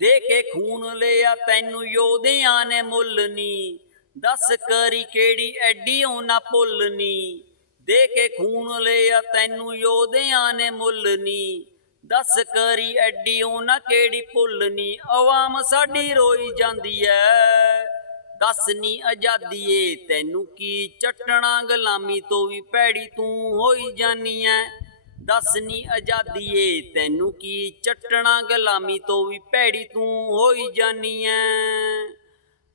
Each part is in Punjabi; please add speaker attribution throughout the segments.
Speaker 1: ਦੇ ਕੇ ਖੂਨ ਲਿਆ ਤੈਨੂੰ ਯੋਧਿਆਂ ਨੇ ਮੁੱਲ ਨੀ। ਦੱਸ ਕਰੀ ਕਿਹੜੀ ਐਡੀ ਉਹਨਾਂ ਭੁੱਲਨੀ ਦੇ ਕੇ ਖੂਨ ਲਿਆ ਤੈਨੂੰ ਯੋਧਿਆਂ ਨੇ ਮੁੱਲ ਨੀ। ਦੱਸ ਕਰੀ ਐਡੀ ਨਾ ਕਿਹੜੀ ਭੁੱਲਨੀ ਆਵਾਮ ਸਾਡੀ ਰੋਈ ਜਾਂਦੀ ਐ। ਦੱਸ ਨੀ ਆਜ਼ਾਦੀ ਏ ਤੈਨੂੰ ਕੀ ਚਟਣਾ, ਗੁਲਾਮੀ ਤੋਂ ਵੀ ਭੈੜੀ ਤੂੰ ਹੋਈ ਜਾਨੀ ਐ। ਦੱਸ ਨੀ ਆਜ਼ਾਦੀ ਏ ਤੈਨੂੰ ਕੀ ਚਟਣਾ ਗੁਲਾਮੀ ਤੋਂ ਵੀ ਭੈੜੀ ਤੂੰ ਹੋਈ ਜਾਨੀ ਐ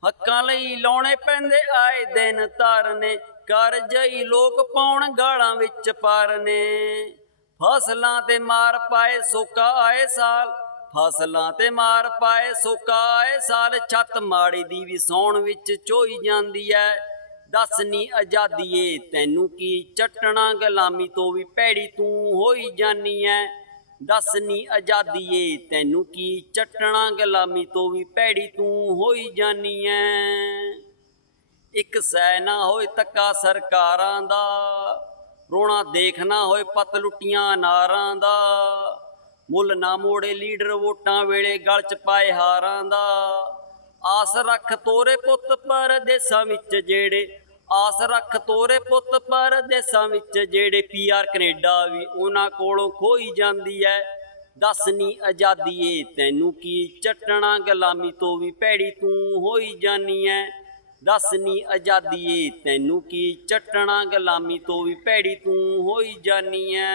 Speaker 1: ਹੱਕਾਂ ਲਈ ਲਾਉਣੇ ਪੈਂਦੇ, ਆਏ ਦਿਨ ਧਰਨੇ। ਕਰ ਜਈ ਲੋਕ ਪਾਉਣ ਗਾਲਾਂ ਵਿੱਚ ਪਰਨੇ। ਫਸਲਾਂ ਤੇ ਮਾਰ ਪਾਏ, ਸੋਕਾ ਆਏ ਸਾਲ। ਫਸਲਾਂ ਤੇ ਮਾਰ ਪਾਏ, ਸੋਕਾ ਆਏ ਸਾਲ। ਛੱਤ ਮਾੜੀ ਦੀ ਵੀ ਸੌਣ ਵਿੱਚ ਚੋਈ ਜਾਂਦੀ ਐ। ਦੱਸ ਨੀ ਆਜ਼ਾਦੀਏ, ਤੈਨੂੰ ਕੀ ਚਟਣਾ ਗੁਲਾਮੀ ਤੋਂ ਵੀ ਭੈੜੀ ਤੂੰ ਹੋਈ ਜਾਨੀ ਐ। ਦੱਸ ਨੀ ਆਜ਼ਾਦੀ ਤੈਨੂੰ ਕੀ ਚਟਣਾ ਗੁਲਾਮੀ ਤੋਂ ਵੀ ਭੈੜੀ ਤੂੰ ਹੋਈ ਜਾਨੀ ਐ। ਇੱਕ ਸੈ ਨਾ ਹੋਏ ਤੱਕਾ ਸਰਕਾਰਾਂ ਦਾ, ਰੋਣਾ ਦੇਖਣਾ ਹੋਏ ਪਤ ਲੁੱਟੀਆਂ ਨਾਰਾਂ ਦਾ। ਮੁੱਲ ਨਾ ਮੋੜੇ ਲੀਡਰ ਵੋਟਾਂ ਵੇਲੇ ਗਲ ਚ ਪਾਏ ਹਾਰਾਂ ਦਾ। ਆਸ ਰੱਖ ਤੋਰੇ ਪੁੱਤ ਪਰਦੇਸਾਂ ਵਿੱਚ ਜਿਹੜੇ। ਆਸ ਰੱਖ ਤੋਰੇ ਪੁੱਤ ਪਰਦੇਸਾਂ ਵਿੱਚ ਜਿਹੜੇ। ਪੀਆਰ ਕੈਨੇਡਾ ਵੀ ਉਹਨਾਂ ਕੋਲੋਂ ਖੋਈ ਜਾਂਦੀ ਐ। ਦੱਸ ਨੀ ਆਜ਼ਾਦੀ ਏ, ਤੈਨੂੰ ਕੀ ਚਟਣਾ ਗੁਲਾਮੀ ਤੋਂ ਵੀ ਭੈੜੀ ਤੂੰ ਹੋਈ ਜਾਨੀ ਐ। ਦੱਸ ਨੀ ਆਜ਼ਾਦੀ ਏ, ਤੈਨੂੰ ਕੀ ਚਟਣਾ ਗੁਲਾਮੀ ਤੋਂ ਵੀ ਭੈੜੀ ਤੂੰ ਹੋਈ ਜਾਨੀ ਐ।